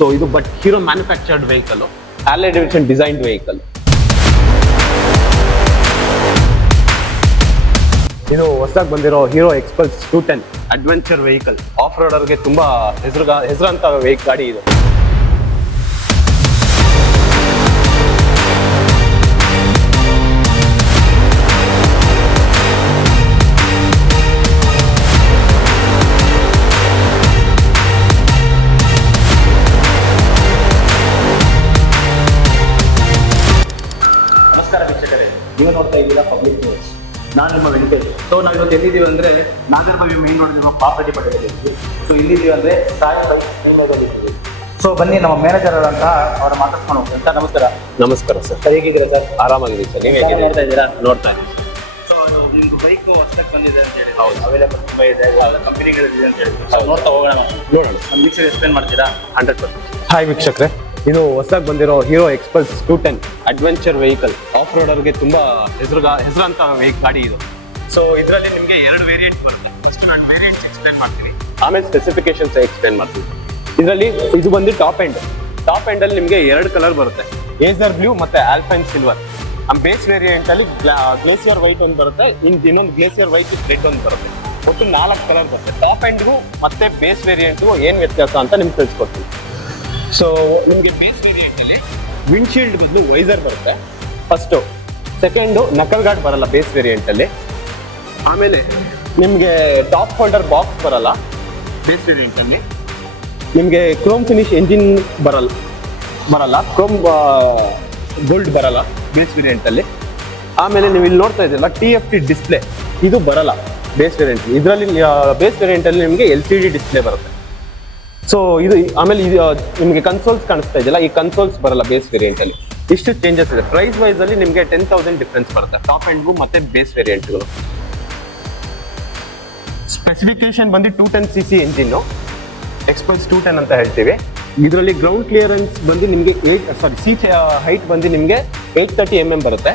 So ಇದು but Hero manufactured vehicle, Harley Davidson designed vehicle. ಇದು ಹೊಸದಾಗಿ ಬಂದಿರೋ ಹೀರೋ ಎಕ್ಸ್ಪಲ್ಸ್ 210 ಅಡ್ವೆಂಚರ್ ವೆಹಿಕಲ್. ಆಫ್ ರೋಡರ್ಗೆ ತುಂಬಾ ಹೆಸರಂತ ಗಾಡಿ ಇದು. ನಮಸ್ಕಾರ ವೀಕ್ಷಕರೇ, ನೀವು ನೋಡ್ತಾ ಇದ್ದೀರಾ ಪಬ್ಲಿಕ್ ನ್ಯೂಸ್. ನಾನು ನಿಮ್ಮ ವೆಂಕಟೇಶ್. ಸೊ ನಾವು ಇವತ್ತು ಎಲ್ಲಿದ್ದೀವಿ ಅಂದರೆ ನಾಗರಬಾವಿ ಮೇನ್ ರೋಡ್ ಪಾಪರೆಡ್ಡಿ ಪಟ್ಟಣದಲ್ಲಿ. ಸೊ ಇಲ್ಲಿದ್ದೀವಿ ಅಂದರೆ ಸಾಯಿ ಬೈಕ್ ಇದ್ದೀವಿ. ಸೊ ಬನ್ನಿ ನಮ್ಮ ಮ್ಯಾನೇಜರ್ ಅಂತ ಅವ್ರು ಮಾತಾಡ್ಕೊಂಡು ಹೋಗ್ತಾರೆ. ಸರ್ ನಮಸ್ಕಾರ. ನಮಸ್ಕಾರ ಸರ್. ಹೇಗಿದ್ದೀರಾ ಸರ್? ಆರಾಮಾಗಿದೆ ಸರ್. ನೀವು ಹೇಗೆ ನೋಡ್ತಾ ಇದ್ದೀರಾ? ನೋಡ್ತಾ ಇದ್ದೀನಿ. ಸೊ ನಿಮ್ದು ಬೈಕ್ ಹೊಸದಾಗಿ ಬಂದಿದೆ ಅಂತ ಹೇಳಿ. ಹೌದು. ಅವೈಲೇಬಲ್ ತುಂಬ ಇದೆ, ಕಂಪನಿಗಳಿದೆ ಅಂತ ಹೇಳಿ. ಸೊ ನೋಡ್ತಾ ಹೋಗೋಣ. ನೋಡೋಣ. ನಮ್ಮ ವೀಕ್ಷಕರು ಎಕ್ಸ್ಪ್ಲೇನ್ ಮಾಡ್ತೀರಾ? 100%. ಹಾಯ್ ವೀಕ್ಷಕರೇ, ಇದು ಹೊಸದಾಗಿ ಬಂದಿರೋ ಹೀರೋ ಎಕ್ಸ್ಪಲ್ಸ್ 210 ಅಡ್ವೆಂಚರ್ ವೆಹಿಕಲ್. ಆಫ್ ರೋಡರ್ಗೆ ತುಂಬಾ ಹೆಸರಂತ ಗಾಡಿ ಇದು. ಸೊ ಇದರಲ್ಲಿ ನಿಮಗೆ 2 ವೇರಿಯಂಟ್ ಬರುತ್ತೆ. ಫಸ್ಟ್ ನಾನು ವೇರಿಯಂಟ್ಸ್ ಎಕ್ಸ್ಪ್ಲೇನ್ ಮಾಡ್ತೀನಿ, ಆಮೇಲೆ ಸ್ಪೆಸಿಫಿಕೇಶನ್ಸ್ ಎಕ್ಸ್ಪ್ಲೇನ್ ಮಾಡ್ತೀನಿ. ಇದರಲ್ಲಿ ಇದು ಬಂದು ಟಾಪ್ ಎಂಡ್ ಅಲ್ಲಿ ನಿಮಗೆ 2 ಕಲರ್ ಬರುತ್ತೆ, ಏಸರ್ ಬ್ಲೂ ಮತ್ತೆ ಆಲ್ಪೈನ್ ಸಿಲ್ವರ್. ಬೇಸ್ ವೇರಿಯಂಟ್ ಅಲ್ಲಿ ಗ್ಲೇಸಿಯರ್ ವೈಟ್ ಒಂದು ಬರುತ್ತೆ, ಇನ್ನೊಂದು ಗ್ಲೇಸಿಯರ್ ವೈಟ್ ರೆಡ್ ಒಂದು ಬರುತ್ತೆ. ಒಟ್ಟು 4 ಕಲರ್ ಬರುತ್ತೆ. ಟಾಪ್ ಎಂಡ್ಗೂ ಮತ್ತೆ ಬೇಸ್ ವೇರಿಯಂಟ್ಗೂ ಏನು ವ್ಯತ್ಯಾಸ ಅಂತ ನಿಮ್ಗೆ ತಿಳಿಸ್ಕೊಡ್ತೀನಿ. ಸೊ ನಿಮಗೆ ಬೇಸ್ ವೇರಿಯಂಟ್ ಅಲ್ಲಿ ವಿಂಡ್ಶೀಲ್ಡ್ ಬದಲು ವೈಸರ್ ಬರುತ್ತೆ ಫಸ್ಟು. ಸೆಕೆಂಡು ನಕಲ್ ಗಾರ್ಡ್ ಬರಲ್ಲ ಬೇಸ್ ವೇರಿಯಂಟ್ ಅಲ್ಲಿ. ಆಮೇಲೆ ನಿಮಗೆ ಟಾಪ್ ಹೋಲ್ಡರ್ ಬಾಕ್ಸ್ ಬರಲ್ಲ ಬೇಸ್ ವೇರಿಯಂಟ್ ಅಲ್ಲಿ. ನಿಮಗೆ ಕ್ರೋಮ್ ಫಿನಿಶ್ ಎಂಜಿನ್ ಬರಲ್ಲ ಕ್ರೋಮ್ ಗೋಲ್ಡ್ ಬರಲ್ಲ ಬೇಸ್ ವೇರಿಯಂಟ್ ಅಲ್ಲಿ. ಆಮೇಲೆ ನೀವು ಇಲ್ಲಿ ನೋಡ್ತಾ ಇದ್ದೀರಲ್ಲ TFT ಡಿಸ್ಪ್ಲೇ, ಇದು ಬರಲ್ಲ ಬೇಸ್ ವೇರಿಯಂಟ್. ಇದರಲ್ಲಿ ಬೇಸ್ ವೇರಿಯಂಟ್ ಅಲ್ಲಿ ನಿಮಗೆ LCD ಡಿಸ್ಪ್ಲೇ ಬರುತ್ತೆ. ಸೊ ಇದು ಆಮೇಲೆ ಇದು ನಿಮಗೆ ಕನ್ಸೋಲ್ಸ್ ಕಾಣಿಸ್ತಾ ಇದೆಯಲ್ಲ, ಈ ಕನ್ಸೋಲ್ಸ್ ಬರಲ್ಲ ಬೇಸ್ ವೇರಿಯಂಟ್ ಅಲ್ಲಿ. ಇಷ್ಟು ಚೇಂಜಸ್ ಇದೆ. ಪ್ರೈಸ್ ವೈಸ್ ಅಲ್ಲಿ ನಿಮಗೆ 10,000 ಡಿಫ್ರೆನ್ಸ್ ಬರುತ್ತೆ ಟಾಪ್ ಎಂಡ್ಗೂ ಮತ್ತೆ ಬೇಸ್ ವೇರಿಯಂಟ್ಗಳು. ಸ್ಪೆಸಿಫಿಕೇಶನ್ ಬಂದು 210cc ಎಂಜಿನ್, ಎಕ್ಸ್ಪಲ್ಸ್ 210 ಅಂತ ಹೇಳ್ತೀವಿ. ಇದರಲ್ಲಿ ಗ್ರೌಂಡ್ ಕ್ಲಿಯರೆನ್ಸ್ ಬಂದು ನಿಮಗೆ ಸೀಟ್ ಹೈಟ್ ಬಂದು ನಿಮಗೆ 830 mm ಬರುತ್ತೆ.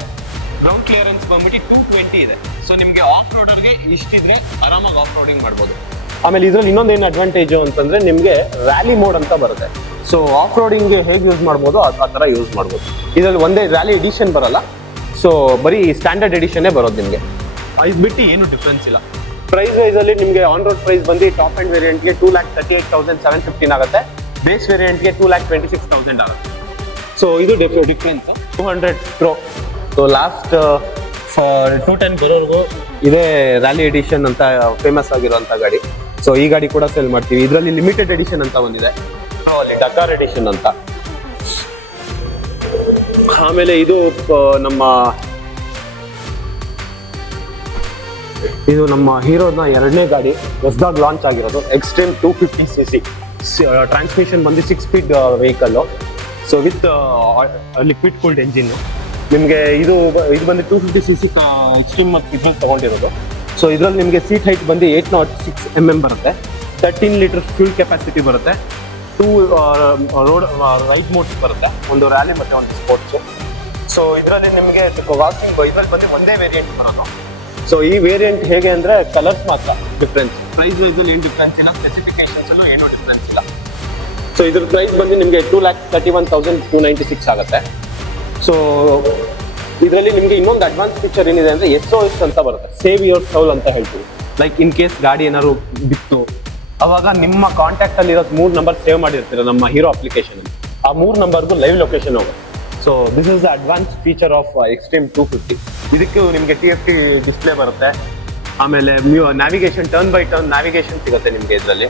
ಗ್ರೌಂಡ್ ಕ್ಲಿಯರೆನ್ಸ್ ಬಂದ್ಬಿಟ್ಟು 220 ಇದೆ. ಸೊ ನಿಮಗೆ ಆಫ್ ರೋಡರ್ಗೆ ಇಷ್ಟಿದ್ರೆ ಆರಾಮಾಗಿ ಆಫ್ ರೋಡಿಂಗ್ ಮಾಡ್ಬೋದು. ಆಮೇಲೆ ಇದರಲ್ಲಿ ಇನ್ನೊಂದೇನು ಅಡ್ವಾಂಟೇಜು ಅಂತಂದ್ರೆ ನಿಮಗೆ ರ್ಯಾಲಿ ಮೋಡ್ ಅಂತ ಬರುತ್ತೆ. ಸೊ ಆಫ್ ರೋಡಿಂಗ್ ಹೇಗೆ ಯೂಸ್ ಮಾಡ್ಬೋದು ಆ ಥರ ಯೂಸ್ ಮಾಡ್ಬೋದು. ಇದರಲ್ಲಿ ಒಂದೇ ರ್ಯಾಲಿ ಎಡಿಷನ್ ಬರಲ್ಲ, ಸೊ ಬರೀ ಸ್ಟ್ಯಾಂಡರ್ಡ್ ಎಡಿಷನ್ನೇ ಬರೋದು ನಿಮಗೆ. ಇದು ಬಿಟ್ಟು ಏನು ಡಿಫ್ರೆನ್ಸ್ ಇಲ್ಲ. ಪ್ರೈಸ್ ವೈಸಲ್ಲಿ ನಿಮಗೆ ಆನ್ ರೋಡ್ ಪ್ರೈಸ್ ಬಂದು ಟಾಪ್ ಎಂಡ್ ವೇರಿಯಂಟ್ಗೆ 2,38,715 ಆಗುತ್ತೆ, ಬೇಸ್ ವೇರಿಯಂಟ್ಗೆ 2,26,000 ಆಗುತ್ತೆ. ಸೊ ಇದು ಡಿಫ್ರೆನ್ಸ್ 200 Pro. ಸೊ ಲಾಸ್ಟ್ 210 ಬರೋರ್ಗು ಇದೇ ರ್ಯಾಲಿ ಎಡಿಷನ್ ಅಂತ ಫೇಮಸ್ ಆಗಿರುವಂಥ ಗಾಡಿ. ಸೊ ಈ ಗಾಡಿ ಕೂಡ ಸೇಲ್ ಮಾಡ್ತೀವಿ. ಇದರಲ್ಲಿ ಲಿಮಿಟೆಡ್ ಎಡಿಷನ್ ಅಂತ ಬಂದಿದೆ, ಅಲ್ಲಿ ಡಕಾರ್ ಎಡಿಷನ್ ಅಂತ. ಆಮೇಲೆ ಇದು ನಮ್ಮ ಹೀರೋನ 2ನೇ ಗಾಡಿ, ಹೊಸದಾಗಿ ಲಾಂಚ್ ಆಗಿರೋದು ಎಕ್ಸ್ಟ್ರೀಮ್ 250cc. ಟ್ರಾನ್ಸ್ಮಿಷನ್ ಬಂದು 6 speed vehicle. So with liquid cooled engine. ನಿಮಗೆ ಇದು ಬಂದು 250cc ಎಕ್ಸ್ಟ್ರೀಮ್ ಮತ್ತು ಇದ್ರಲ್ಲಿ ತೊಗೊಂಡಿರೋದು. ಸೊ ಇದರಲ್ಲಿ ನಿಮಗೆ ಸೀಟ್ ಹೈಟ್ ಬಂದು 806 mm ಬರುತ್ತೆ, 13 ಲೀಟರ್ ಫ್ಯೂಲ್ ಕೆಪಾಸಿಟಿ ಬರುತ್ತೆ, 2 ರೋಡ್ ರೈಡ್ ಮೋಡ್ಸ್ ಬರುತ್ತೆ, ಒಂದು ರ್ಯಾಲಿ ಮತ್ತು ಒಂದು ಸ್ಪೋರ್ಟ್ಸು. ಸೊ ಇದರಲ್ಲಿ ನಿಮಗೆ ವಾಷಿಂಗ್ ಇದರಲ್ಲಿ ಬಂದು ಒಂದೇ ವೇರಿಯಂಟ್ ಬರೋದು. ಸೊ ಈ ವೇರಿಯಂಟ್ ಹೇಗೆ ಅಂದರೆ ಕಲರ್ಸ್ ಮಾತ್ರ ಡಿಫ್ರೆನ್ಸ್. ಪ್ರೈಸ್ ವೈಸಲ್ಲಿ ಏನು ಡಿಫ್ರೆನ್ಸ್ ಇಲ್ಲ, ಸ್ಪೆಸಿಫಿಕೇಶನ್ಸಲ್ಲೂ ಏನೂ ಡಿಫ್ರೆನ್ಸ್ ಇಲ್ಲ. ಸೊ ಇದ್ರ ಪ್ರೈಸ್ ಬಂದು ನಿಮಗೆ 2,31,296 ಆಗುತ್ತೆ. ಸೊ ಇದರಲ್ಲಿ ನಿಮಗೆ ಇನ್ನೊಂದು ಅಡ್ವಾನ್ಸ್ ಫೀಚರ್ ಏನಿದೆ ಅಂದರೆ SOS ಅಂತ ಬರುತ್ತೆ, ಸೇವ್ ಯುವರ್ ಸೌಲ್ ಅಂತ ಹೇಳ್ತೀವಿ. ಲೈಕ್ ಇನ್ ಕೇಸ್ ಗಾಡಿ ಏನಾದ್ರು ಬಿತ್ತು ಅವಾಗ ನಿಮ್ಮ ಕಾಂಟ್ಯಾಕ್ಟಲ್ಲಿರೋ 3 ನಂಬರ್ ಸೇವ್ ಮಾಡಿರ್ತೀರ ನಮ್ಮ ಹೀರೋ ಅಪ್ಲಿಕೇಶನ್, ಆ 3 ನಂಬರ್ಗೂ ಲೈವ್ ಲೊಕೇಶನ್ ಹೋಗುತ್ತೆ. So this is the advance feature of extreme 250. ಇದಕ್ಕೆ ನಿಮಗೆ TFT ಡಿಸ್ಪ್ಲೇ ಬರುತ್ತೆ. ಆಮೇಲೆ navigation, turn by turn navigation ಸಿಗುತ್ತೆ ನಿಮಗೆ ಇದರಲ್ಲಿ.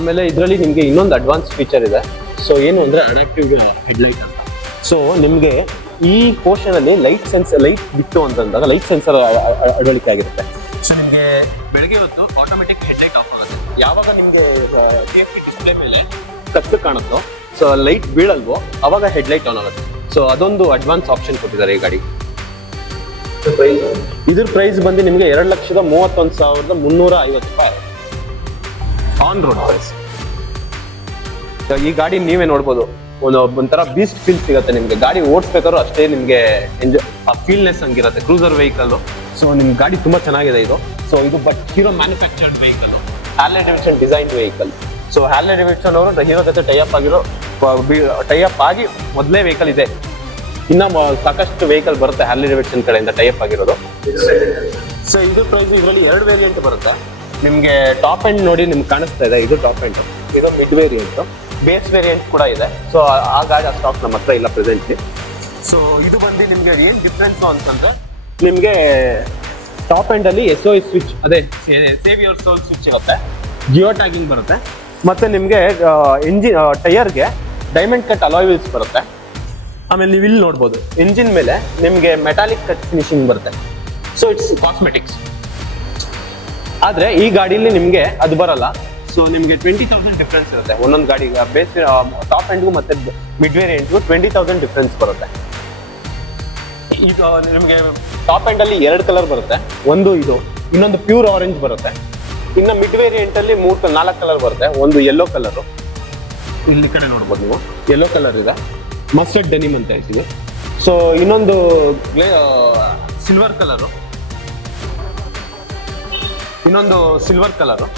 ಆಮೇಲೆ ಇದರಲ್ಲಿ ನಿಮಗೆ ಇನ್ನೊಂದು ಅಡ್ವಾನ್ಸ್ ಫೀಚರ್ ಇದೆ. ಸೊ ಏನು ಅಂದರೆ ಅಡಾಪ್ಟಿವ್ ಹೆಡ್ಲೈಟ್ ಅಂತ. ಸೊ ನಿಮಗೆ ಈ ಪೋರ್ಷನಲ್ಲಿ ಲೈಟ್ ಬಿತ್ತು ಅಂತಂದಾಗ ಲೈಟ್ ಸೆನ್ಸರ್ ಅಳವಡಿಕೆ ಆಗಿರುತ್ತೆ. ಸೊ ನಿಮಗೆ ಬೆಳಗ್ಗೆ ಹೊತ್ತು ಆಟೋಮೆಟಿಕ್ ಹೆಡ್ಲೈಟ್ ಆಫ್ ಆಗುತ್ತೆ. ಯಾವಾಗ ನಿಮಗೆ ಡಿಸ್ಪ್ಲೇ ಮೇಲೆ ಕತ್ತು ಕಾಣುತ್ತೋ, ಸೊ ಲೈಟ್ ಬೀಳಲ್ವೋ ಅವಾಗ ಹೆಡ್ಲೈಟ್ ಆನ್ ಆಗುತ್ತೆ. ಸೊ ಅದೊಂದು ಅಡ್ವಾನ್ಸ್ ಆಪ್ಷನ್ ಕೊಟ್ಟಿದ್ದಾರೆ ಈ ಗಾಡಿ. ಪ್ರೈಸ್ ಇದ್ರ ಪ್ರೈಸ್ ಬಂದು ನಿಮಗೆ 2,31,350 ರೂಪಾಯಿ ಆನ್ ರೋಡ್ ಪ್ರೈಸ್. ಈ ಗಾಡಿ ನೀವೇ ನೋಡ್ಬೋದು, ಒಂಥರ ಬೀಸ್ಟ್ ಫೀಲ್ ಸಿಗುತ್ತೆ ನಿಮಗೆ. ಗಾಡಿ ಓಡಿಸ್ಬೇಕಾದ್ರೂ ಅಷ್ಟೇ ನಿಮಗೆ ಎಂಜಾಯ್, ಆ ಫೀಲ್ನೆಸ್ ಹಂಗಿರುತ್ತೆ. ಕ್ರೂಸರ್ ವೆಹಿಕಲ್, ಸೊ ನಿಮ್ ಗಾಡಿ ತುಂಬಾ ಚೆನ್ನಾಗಿದೆ ಇದು. ಸೊ ಇದು but Hero manufactured vehicle, Harley Davidson design vehicle. So Harley Davidson ಅವರು ಹೀರೋ ಜೊತೆ ಟೈಅಪ್ ಆಗಿ ಮೊದಲೇ ವೆಹಿಕಲ್ ಇದೆ. ಇನ್ನ ಸಾಕಷ್ಟು ವೆಹಿಕಲ್ ಬರುತ್ತೆ ಹ್ಯಾರ್ಲೆ ಡೇವಿಡ್ಸನ್ ಕಡೆಯಿಂದ ಟೈಅಪ್ ಆಗಿರೋದು. ಸೊ ಇದು ಪ್ರೈಸ್ ಇದರಲ್ಲಿ 2 ವೇರಿಯಂಟ್ ಬರುತ್ತೆ ನಿಮಗೆ. ಟಾಪ್ ಎಂಡ್ ನೋಡಿ ನಿಮ್ಗೆ ಕಾಣಿಸ್ತಾ ಇದೆ, ಇದು ಟಾಪ್ ಎಂಡ್, ಇದು ಮಿಡ್ ವೇರಿಯಂಟ್, ಬೇಸ್ ವೇರಿಯಂಟ್ ಕೂಡ ಇದೆ. ಸೊ ಆ ಗಾಡಿ ಆ ಸ್ಟಾಕ್ ನಮ್ಮ ಹತ್ರ ಇಲ್ಲ ಪ್ರೆಸೆಂಟ್ಲಿ. ಸೊ ಇದು ಬಂದು ನಿಮ್ಗೆ ಏನ್ ಡಿಫ್ರೆನ್ಸ್ ಅಂತಂದ್ರೆ, ನಿಮ್ಗೆ ಟಾಪ್ ಎಂಡ್ ಅಲ್ಲಿ SOS ಸ್ವಿಚ್, ಅದೇ ಸೇವ್ ಯುವರ್ ಸೋಲ್ ಸ್ವಿಚ್ ಇರುತ್ತೆ, ಜಿಯೋ ಟ್ಯಾಗಿಂಗ್ ಬರುತ್ತೆ, ಮತ್ತೆ ನಿಮ್ಗೆ ಇಂಜಿನ್ ಟೈರ್ಗೆ ಡೈಮಂಡ್ ಕಟ್ ಅಲಾಯ್ ವೀಲ್ಸ್ ಬರುತ್ತೆ. ಆಮೇಲೆ ನೀವು ಇಲ್ಲಿ ನೋಡ್ಬೋದು ಇಂಜಿನ್ ಮೇಲೆ ನಿಮ್ಗೆ ಮೆಟಾಲಿಕ್ ಕಟ್ ಫಿನಿಶಿಂಗ್ ಬರುತ್ತೆ. So it's cosmetics. ಆದ್ರೆ ಈ ಗಾಡಿಯಲ್ಲಿ ನಿಮ್ಗೆ ಅದು ಬರಲ್ಲ. ಸೊ ನಿಮ್ಗೆ 20,000 ಡಿಫ್ರೆನ್ಸ್ ಇರುತ್ತೆ ಒಂದೊಂದು ಗಾಡಿ. ಬೇಸ್ ಟಾಪ್ ಎಂಡ್ಗೂ ಮತ್ತೆ ಮಿಡ್ ವೇರಿಯಂಟ್ಗೂ 20,000 ಡಿಫ್ರೆನ್ಸ್ ಬರುತ್ತೆ. ಈಗ ನಿಮ್ಗೆ ಟಾಪ್ ಎಂಡ್ ಅಲ್ಲಿ 2 ಕಲರ್ ಬರುತ್ತೆ, ಒಂದು ಇದು, ಇನ್ನೊಂದು ಪ್ಯೂರ್ ಆರೆಂಜ್ ಬರುತ್ತೆ. ಇನ್ನು ಮಿಡ್ ವೇರಿಯಂಟ್ ಅಲ್ಲಿ 4 ಕಲರ್ ಬರುತ್ತೆ, ಒಂದು ಯೆಲ್ಲೋ ಕಲರ್, ಇಲ್ಲಿ ಕಡೆ ನೋಡ್ಬೋದು ನೀವು, ಯೆಲ್ಲೋ ಕಲರ್ ಇದೆ, ಮಸ್ಟರ್ಡ್ ಡೆನಿಮ್ ಅಂತ ಹೇಳ್ತೀವಿ. ಸೊ ಇನ್ನೊಂದು ಸಿಲ್ವರ್ ಕಲರು, ಇನ್ನೊಂದು ಸಿಲ್ವರ್ ಕಲರು.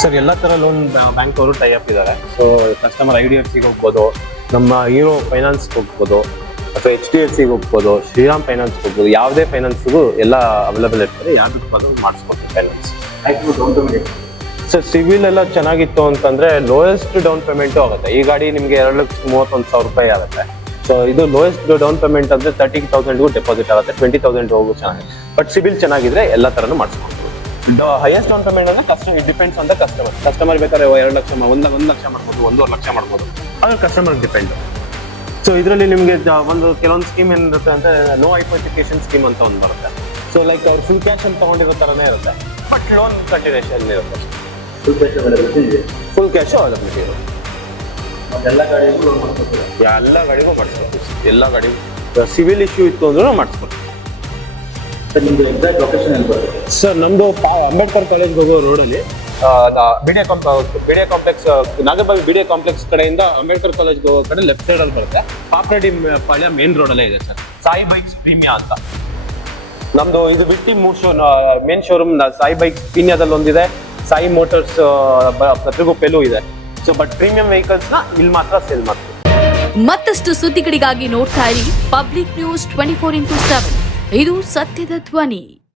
ಸರ್ ಎಲ್ಲ ತರ ಲೋನ್ ಬ್ಯಾಂಕ್ ಅವರು ಟೈ ಅಪ್ ಇದ್ದಾರೆ. ಸೊ ಕಸ್ಟಮರ್ IDFCಗೆ ಹೋಗ್ಬೋದು, ನಮ್ಮ ಹೀರೋ ಫೈನಾನ್ಸ್ಗೆ ಹೋಗ್ಬೋದು, ಅಥವಾ HDFCಗೆ ಹೋಗ್ಬೋದು, ಶ್ರೀರಾಮ್ ಫೈನಾನ್ಸ್ಗೆ ಹೋಗ್ಬೋದು. ಯಾವುದೇ ಫೈನಾನ್ಸ್ಗೂ ಎಲ್ಲ ಅವೈಲೇಬಲ್ ಇರ್ತಾರೆ, ಯಾವ್ದಕ್ಕೆ ಬಂದು ಮಾಡಿಸ್ಕೊಡ್ತೀವಿ ಫೈನಾನ್ಸ್. ಸರ್ ಸಿವಿಲ್ ಎಲ್ಲ ಚೆನ್ನಾಗಿತ್ತು ಅಂತಂದ್ರೆ ಲೋಯೆಸ್ಟ್ ಡೌನ್ ಪೇಮೆಂಟು ಆಗುತ್ತೆ. ಈ ಗಾಡಿ ನಿಮಗೆ 2,31,000 ರೂಪಾಯಿ ಆಗುತ್ತೆ. ಸೊ ಇದು ಲೋಯೆಸ್ಟ್ ಡೌನ್ ಪೇಮೆಂಟ್ ಅಂದ್ರೆ 30,000ಗೂ ಡೆಪಾಸಿಟ್ ಆಗುತ್ತೆ, 20,000 ಹೋಗು ಚೆನ್ನಾಗಿದೆ. ಬಟ್ ಸಿಬಿಲ್ ಚೆನ್ನಾಗಿದ್ರೆ ಎಲ್ಲ ತರನು ಮಾಡಿಸ್ಕೊಡ್ತೀವಿ. ಹೈಯೆಸ್ಟ್ ಡೌನ್ ಪೇಮೆಂಟ್ ಅಂದ್ರೆ it depends on the customer ಬೇಕಾದ್ರೆ 2 ಲಕ್ಷ, 1 ಲಕ್ಷ ಮಾಡ್ಬೋದು, 1.5 ಲಕ್ಷ ಮಾಡ್ಬೋದು, ಅದು ಕಸ್ಟಮರ್ ಡಿಪೆಂಡ್. ಸೊ ಇದರಲ್ಲಿ ನಿಮಗೆ ಕೆಲವೊಂದು ಸ್ಕೀಮ್ ಏನಿರುತ್ತೆ ಅಂದ್ರೆ ನೋ ಹೈಪೋಥಿಕೇಶನ್ ಸ್ಕೀಮ್ ಅಂತ ಒಂದು ಬರುತ್ತೆ. ಸೊ ಲೈಕ್ ಅವ್ರು ಫುಲ್ ಕ್ಯಾಶ್ ಅಂತ ತಗೊಂಡಿರೋ ತರನೇ ಇರುತ್ತೆ, ಬಟ್ ಲೋನ್ ಕಂಟಿನ್ಯೂಷನ್ ಇರುತ್ತೆ. ಫುಲ್ ಕ್ಯಾಶ್ ಅವೈಲಬಿಲಿಟಿ ಇರುತ್ತೆ. ಎಲ್ಲ ಗಾಡಿಗೂ ಲೋನ್ ಮಾಡ್ಕೊಡ್ತೀವಿ. ಎಲ್ಲ ಗಾಡಿಗೂ ಮಾಡಿಸ್ಕೊಡ್ತೀವಿ. ಎಲ್ಲ ಗಾಡಿಗೂ ಸಿವಿಲ್ ಇಶ್ಯೂ ಇತ್ತು ಅಂದ್ರೂ ಮಾಡಿಸ್ಕೊಡ್ತೀವಿ. ಸರ್ ನಿಮ್ದು ಎಕ್ಸಾಕ್ಟ್ ಲೊಕೇಶನ್ ಎಲ್ಲಿ ಬರುತ್ತೆ? ಸರ್ ನಮ್ದು ಅಂಬೇಡ್ಕರ್ ಕಾಲೇಜ್ಗೆ ಹೋಗೋ ರೋಡಲ್ಲಿ BDA complex, Nagarbhavi BDA complex ಕಡೆಯಿಂದ ಅಂಬೇಡ್ಕರ್ ಕಾಲೇಜ್ಗೆ ಹೋಗೋ ಕಡೆ ಲೆಫ್ಟ್ ಸೈಡ್ ಅಲ್ಲಿ ಬರುತ್ತೆ. ಪಾಪರೆಡ್ಡಿ ಪಾಳ್ಯ ಮೇನ್ ರೋಡಲ್ಲೇ ಇದೆ ಸರ್, ಸಾಯಿ ಬೈಕ್ಸ್ ಪ್ರೀಮಿಯಾ ಅಂತ. ನಮ್ದು ಇದು ಬಿಟ್ಟು 3 ಮೇನ್ ಶೋರೂಮ್ ಸಾಯಿ ಬೈಕ್ಸ್ ಪ್ರೀಮಿಯಾದಲ್ಲಿ ಒಂದಿದೆ, ಸಾಯಿ ಮೋಟರ್ಸ್ ಪ್ರತಿಗೊಪ್ಪೆಲ್ಲೂ ಇದೆ. ಸೊ ಬಟ್ ಪ್ರೀಮಿಯಂ ವೆಹಿಕಲ್ಸ್ ನ ಇಲ್ಲಿ ಮಾತ್ರ ಸೇಲ್ ಮಾಡ್ತೀವಿ. ಮತ್ತಷ್ಟು ಸುದ್ದಿಗಳಿಗಾಗಿ ನೋಡ್ತಾ ಇರಿ ಪಬ್ಲಿಕ್ ನ್ಯೂಸ್ 24x7. ಇದು ಸತ್ಯದ ಧ್ವನಿ.